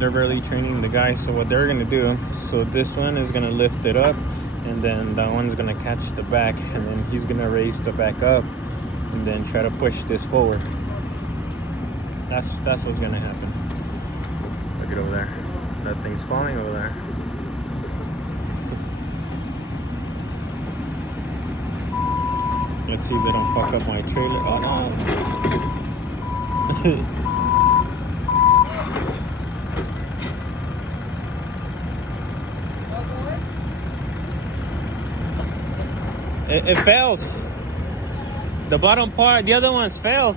they're barely training the guy. So what they're gonna do, so this one is gonna lift it up, and then that one's gonna catch the back, and then he's gonna raise the back up, and then try to push this forward. That's what's gonna happen. Look at over there. That thing's falling over there. Let's see if they don't fuck up my trailer. Oh no. It failed. The bottom part, the other one's failed.